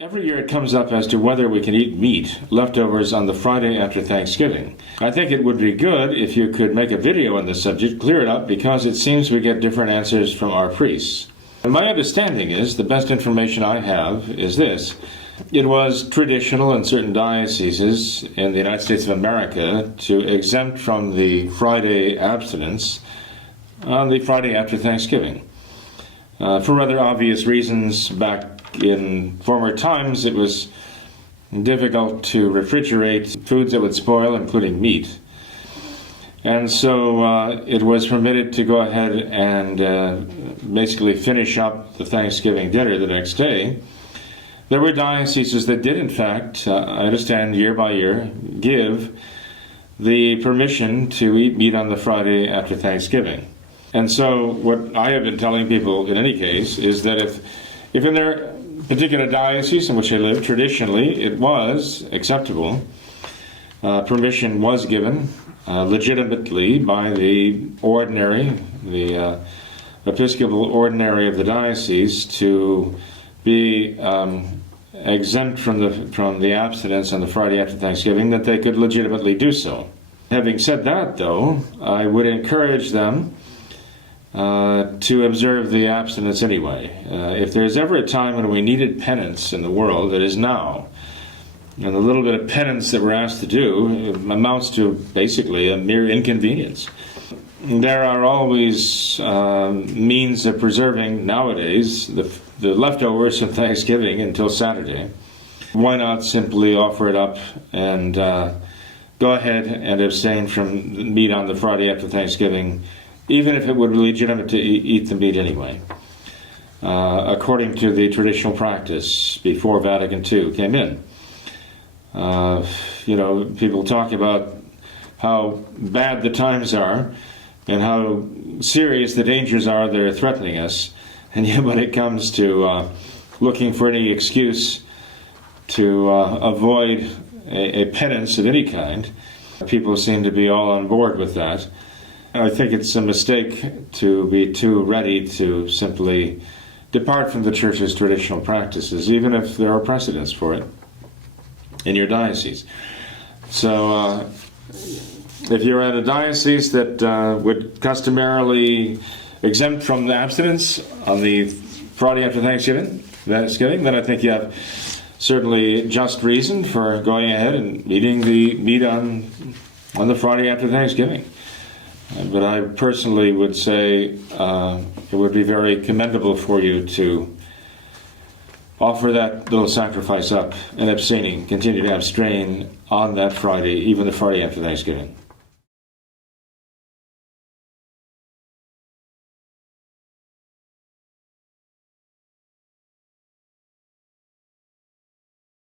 Every year it comes up as to whether we can eat meat, leftovers on the Friday after Thanksgiving. I think it would be good if you could make a video on this subject, clear it up, because it seems we get different answers from our priests. And my understanding is, the best information I have is this. It was traditional in certain dioceses in the United States of America to exempt from the Friday abstinence on the Friday after Thanksgiving. For rather obvious reasons, back in former times it was difficult to refrigerate foods that would spoil, including meat. And so it was permitted to go ahead and basically finish up the Thanksgiving dinner the next day. There were dioceses that did, in fact, I understand year by year, give the permission to eat meat on the Friday after Thanksgiving. And so what I have been telling people in any case is that if in their particular diocese in which they live, traditionally it was acceptable, permission was given legitimately by the ordinary, the Episcopal ordinary of the diocese, to be exempt from the abstinence on the Friday after Thanksgiving, that they could legitimately do so. Having said that, though, I would encourage them to observe the abstinence anyway. If there's ever a time when we needed penance in the world, it is now. And the little bit of penance that we're asked to do amounts to basically a mere inconvenience. There are always means of preserving nowadays the leftovers from Thanksgiving until Saturday. Why not simply offer it up and go ahead and abstain from meat on the Friday after Thanksgiving, even if it would be legitimate to eat the meat anyway, according to the traditional practice before Vatican II came in. People talk about how bad the times are and how serious the dangers are that are threatening us, and yet when it comes to looking for any excuse to avoid a penance of any kind, people seem to be all on board with that. I think it's a mistake to be too ready to simply depart from the Church's traditional practices, even if there are precedents for it in your diocese. So if you're at a diocese that would customarily exempt from the abstinence on the Friday after Thanksgiving, then I think you have certainly just reason for going ahead and eating the meat on the Friday after Thanksgiving. But I personally would say it would be very commendable for you to offer that little sacrifice up and continue to abstain on that Friday, even the Friday after Thanksgiving.